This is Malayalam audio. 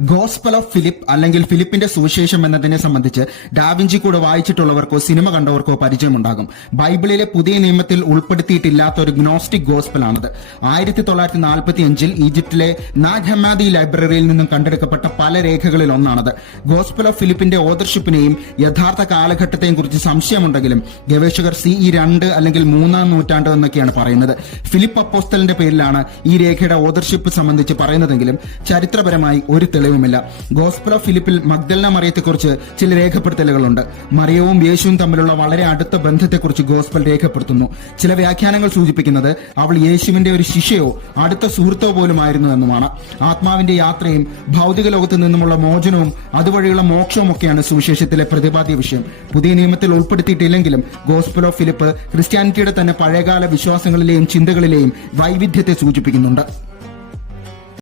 ഗോസ്പൽ ഓഫ് ഫിലിപ്പ് അല്ലെങ്കിൽ ഫിലിപ്പിന്റെ സുവിശേഷം എന്നതിനെ സംബന്ധിച്ച് ഡാവിഞ്ചി കൂടെ വായിച്ചിട്ടുള്ളവർക്കോ സിനിമ കണ്ടവർക്കോ പരിചയമുണ്ടാകും. ബൈബിളിലെ പുതിയ നിയമത്തിൽ ഉൾപ്പെടുത്തിയിട്ടില്ലാത്ത ഒരു ഗ്നോസ്റ്റിക് ഗോസ്പലാണത്. 1945 ഈജിപ്തിലെ നാഗ് ഹമ്മാദി ലൈബ്രറിയിൽ നിന്നും കണ്ടെടുക്കപ്പെട്ട പല രേഖകളിൽ ഒന്നാണത്. ഗോസ്പൽ ഓഫ് ഫിലിപ്പിന്റെ ഓതർഷിപ്പിനെയും യഥാർത്ഥ കാലഘട്ടത്തെയും കുറിച്ച് സംശയമുണ്ടെങ്കിലും ഗവേഷകർ CE 2 അല്ലെങ്കിൽ 3-ാം നൂറ്റാണ്ട് എന്നൊക്കെയാണ് പറയുന്നത്. ഫിലിപ്പ് അപ്പോസ്തലന്റെ പേരിലാണ് ഈ രേഖയുടെ ഓതർഷിപ്പ് സംബന്ധിച്ച് പറയുന്നതെങ്കിലും ചരിത്രപരമായി ഒരു തെളിവുമില്ല. ഗോസ്പൽ ഓഫ് ഫിലിപ്പിൽ മഗ്ദലന മറിയത്തെക്കുറിച്ച് ചില രേഖപ്പെടുത്തലുകളുണ്ട്. മറിയവും യേശുവും തമ്മിലുള്ള വളരെ അടുത്ത ബന്ധത്തെക്കുറിച്ച് ഗോസ്പൽ രേഖപ്പെടുത്തുന്നു. ചില വ്യാഖ്യാനങ്ങൾ സൂചിപ്പിക്കുന്നത് അവൾ യേശുവിന്റെ ഒരു ശിഷ്യയോ അടുത്ത സുഹൃത്തോ പോലുമായിരുന്നു എന്നുമാണ്. ആത്മാവിന്റെ യാത്രയും ഭൗതിക ലോകത്ത് നിന്നുമുള്ള മോചനവും അതുവഴിയുള്ള മോക്ഷവും ഒക്കെയാണ് സുവിശേഷത്തിലെ പ്രതിപാദ്യ വിഷയം. പുതിയ നിയമത്തിൽ ഉൾപ്പെടുത്തിയിട്ടില്ലെങ്കിലും ഗോസ്പൽ ഓഫ് ഫിലിപ്പ് ക്രിസ്ത്യാനിറ്റിയുടെ തന്നെ പഴയകാല വിശ്വാസങ്ങളിലെയും ചിന്തകളിലെയും വൈവിധ്യത്തെ സൂചിപ്പിക്കുന്നുണ്ട്.